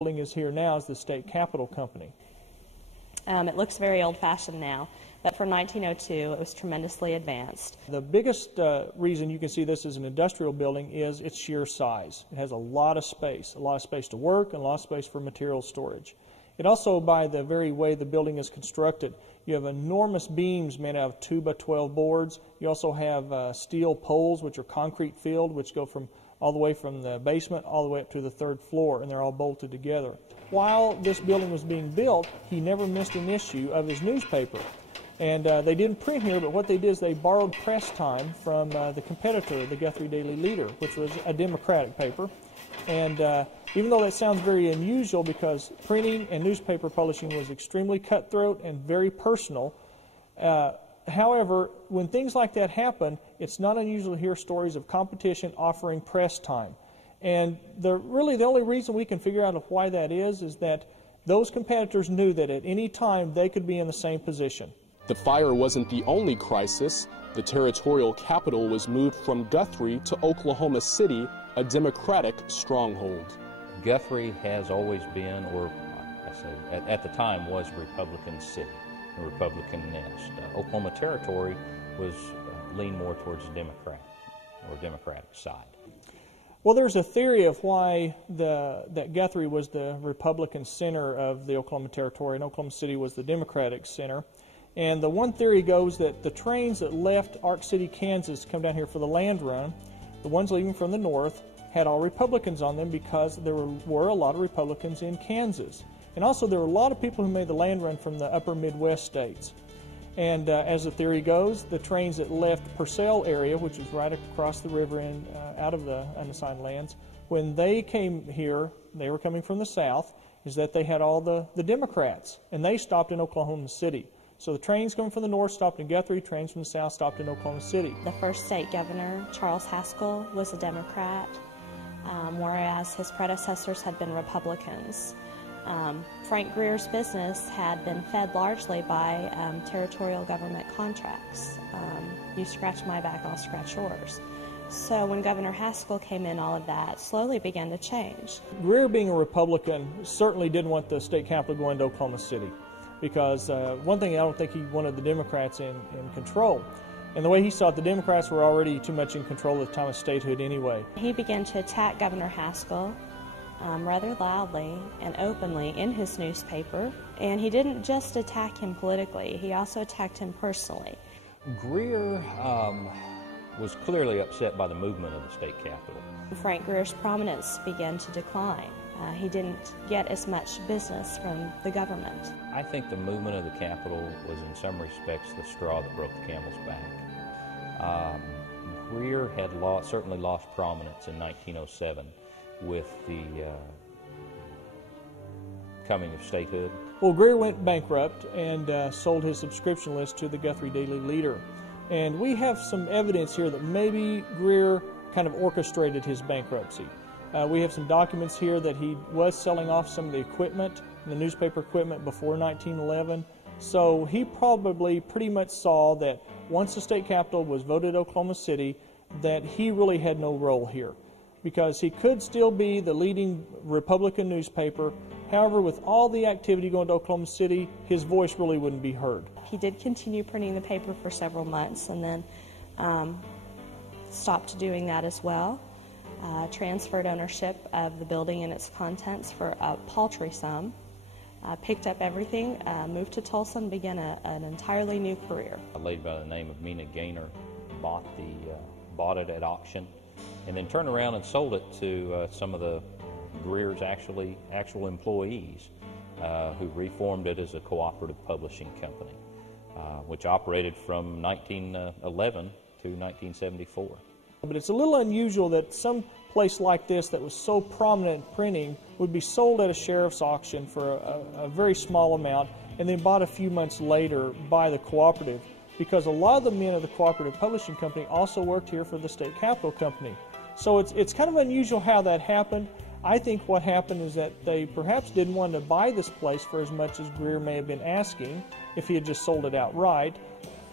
building is here now is the State Capitol Company. It looks very old-fashioned now, but for 1902 it was tremendously advanced. The biggest reason you can see this as an industrial building is its sheer size. It has a lot of space to work and a lot of space for material storage. It also, by the very way the building is constructed, you have enormous beams made out of 2 by 12 boards. You also have steel poles, which are concrete filled, which go from all the way from the basement all the way up to the 3rd floor, and they're all bolted together. While this building was being built, he never missed an issue of his newspaper. And they didn't print here, but what they did is they borrowed press time from the competitor, the Guthrie Daily Leader, which was a Democratic paper. And even though that sounds very unusual because printing and newspaper publishing was extremely cutthroat and very personal, however, when things like that happen, it's not unusual to hear stories of competition offering press time. And really the only reason we can figure out why that is that those competitors knew that at any time they could be in the same position. The fire wasn't the only crisis. The territorial capital was moved from Guthrie to Oklahoma City, a Democratic stronghold. Guthrie has always been, or I say at the time, was a Republican city, a Republican nest. Oklahoma Territory was leaned more towards the Democratic side. Well, there's a theory of why that Guthrie was the Republican center of the Oklahoma Territory and Oklahoma City was the Democratic center. And the one theory goes that the trains that left Ark City, Kansas to come down here for the land run, the ones leaving from the north, had all Republicans on them because there were a lot of Republicans in Kansas. And also there were a lot of people who made the land run from the upper Midwest states. And as the theory goes, the trains that left Purcell area, which is right across the river and out of the unassigned lands, when they came here, they were coming from the south, is that they had all the Democrats, and they stopped in Oklahoma City. So the trains coming from the north stopped in Guthrie, trains from the south stopped in Oklahoma City. The first state governor, Charles Haskell, was a Democrat, whereas his predecessors had been Republicans. Frank Greer's business had been fed largely by territorial government contracts. You scratch my back, I'll scratch yours. So when Governor Haskell came in, all of that slowly began to change. Greer, being a Republican, certainly didn't want the state capital going to Oklahoma City because one thing, I don't think he wanted the Democrats in control. And the way he saw it, the Democrats were already too much in control at the time of statehood anyway. He began to attack Governor Haskell rather loudly and openly in his newspaper. And he didn't just attack him politically, he also attacked him personally. Greer was clearly upset by the movement of the state capitol. Frank Greer's prominence began to decline. He didn't get as much business from the government. I think the movement of the Capitol was in some respects the straw that broke the camel's back. Greer had certainly lost prominence in 1907 with the coming of statehood. Well, Greer went bankrupt and sold his subscription list to the Guthrie Daily Leader. And we have some evidence here that maybe Greer kind of orchestrated his bankruptcy. We have some documents here that he was selling off some of the equipment, the newspaper equipment, before 1911. So he probably pretty much saw that once the state capitol was voted Oklahoma City, that he really had no role here, because he could still be the leading Republican newspaper. However, with all the activity going to Oklahoma City, his voice really wouldn't be heard. He did continue printing the paper for several months and then stopped doing that as well. Transferred ownership of the building and its contents for a paltry sum, picked up everything, moved to Tulsa and began an entirely new career. A lady by the name of Mina Gaynor bought it at auction and then turned around and sold it to some of the Greer's actual employees who reformed it as a cooperative publishing company, which operated from 1911 to 1974. But it's a little unusual that some place like this that was so prominent in printing would be sold at a sheriff's auction for a very small amount and then bought a few months later by the cooperative, because a lot of the men of the cooperative publishing company also worked here for the state capitol company. So it's kind of unusual how that happened. I think what happened is that they perhaps didn't want to buy this place for as much as Greer may have been asking if he had just sold it outright.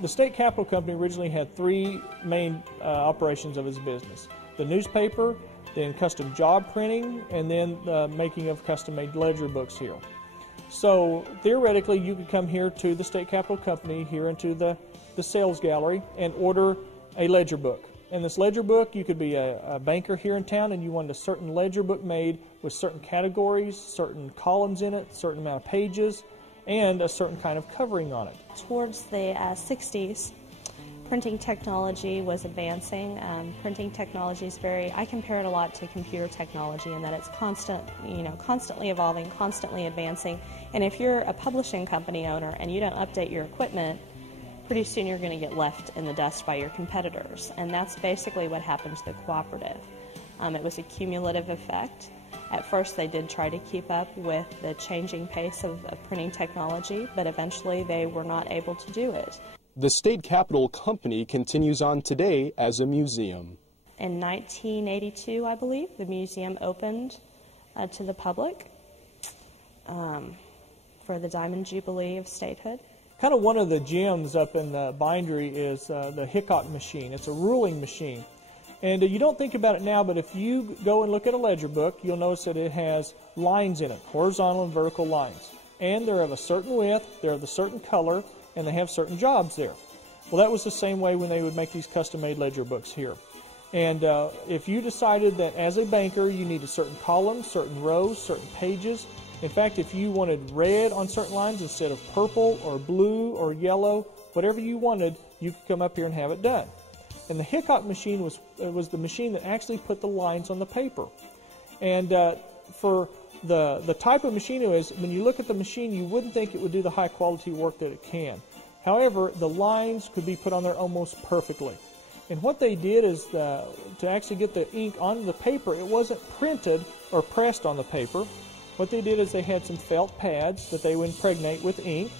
The State Capitol Company originally had three main operations of its business: the newspaper, then custom job printing, and then the making of custom-made ledger books here. So theoretically, you could come here to the State Capitol Company, here into the sales gallery, and order a ledger book. And this ledger book, you could be a banker here in town and you wanted a certain ledger book made with certain categories, certain columns in it, certain amount of pages, and a certain kind of covering on it. Towards the 60s, printing technology was advancing. Printing technology is I compare it a lot to computer technology in that it's constantly evolving, constantly advancing. And if you're a publishing company owner and you don't update your equipment, pretty soon you're going to get left in the dust by your competitors. And that's basically what happened to the cooperative. It was a cumulative effect. At first they did try to keep up with the changing pace of printing technology, but eventually they were not able to do it. The State Capitol Company continues on today as a museum. In 1982, I believe, the museum opened to the public for the Diamond Jubilee of statehood. Kind of one of the gems up in the bindery is the Hickok machine. It's a ruling machine. And you don't think about it now, but if you go and look at a ledger book, you'll notice that it has lines in it, horizontal and vertical lines. And they're of a certain width, they're of a certain color, and they have certain jobs there. Well, that was the same way when they would make these custom-made ledger books here. And if you decided that as a banker you needed certain columns, certain rows, certain pages, in fact, if you wanted red on certain lines instead of purple or blue or yellow, whatever you wanted, you could come up here and have it done. And the Hickok machine was the machine that actually put the lines on the paper. And for the type of machine it is, when you look at the machine, you wouldn't think it would do the high quality work that it can. However, the lines could be put on there almost perfectly. And what they did is to actually get the ink onto the paper, it wasn't printed or pressed on the paper. What they did is they had some felt pads that they would impregnate with ink,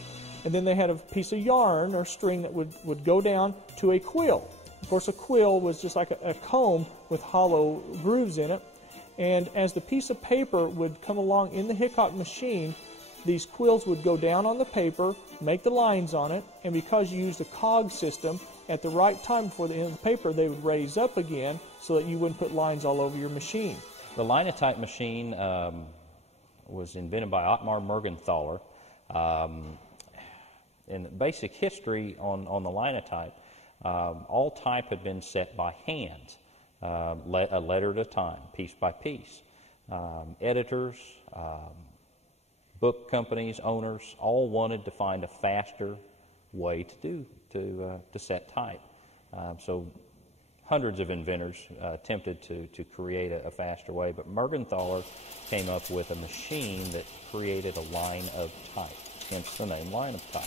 and then they had a piece of yarn or string that would go down to a quill. Of course, a quill was just like a comb with hollow grooves in it, and as the piece of paper would come along in the Hickok machine, these quills would go down on the paper, make the lines on it, and because you used a cog system, at the right time before the end of the paper, they would raise up again so that you wouldn't put lines all over your machine. The linotype machine was invented by Ottmar Mergenthaler. In basic history on the linotype, all type had been set by hand, a letter at a time, piece by piece. Editors, book companies, owners, all wanted to find a faster way to set type. So hundreds of inventors attempted to create a faster way, but Mergenthaler came up with a machine that created a line of type, hence the name linotype.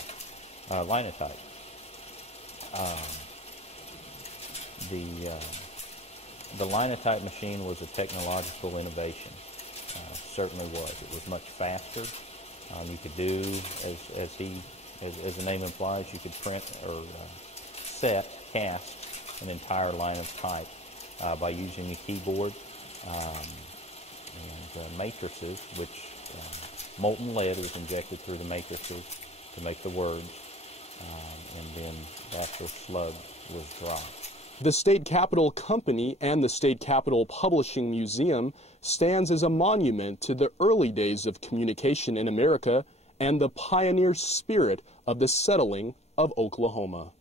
The linotype machine was a technological innovation. Certainly was. It was much faster. You could do, as the name implies, you could print or cast an entire line of type by using a keyboard and matrices, which molten lead was injected through the matrices to make the words, and then the actual slug was dropped. The State Capitol Company and the State Capitol Publishing Museum stands as a monument to the early days of communication in America and the pioneer spirit of the settling of Oklahoma.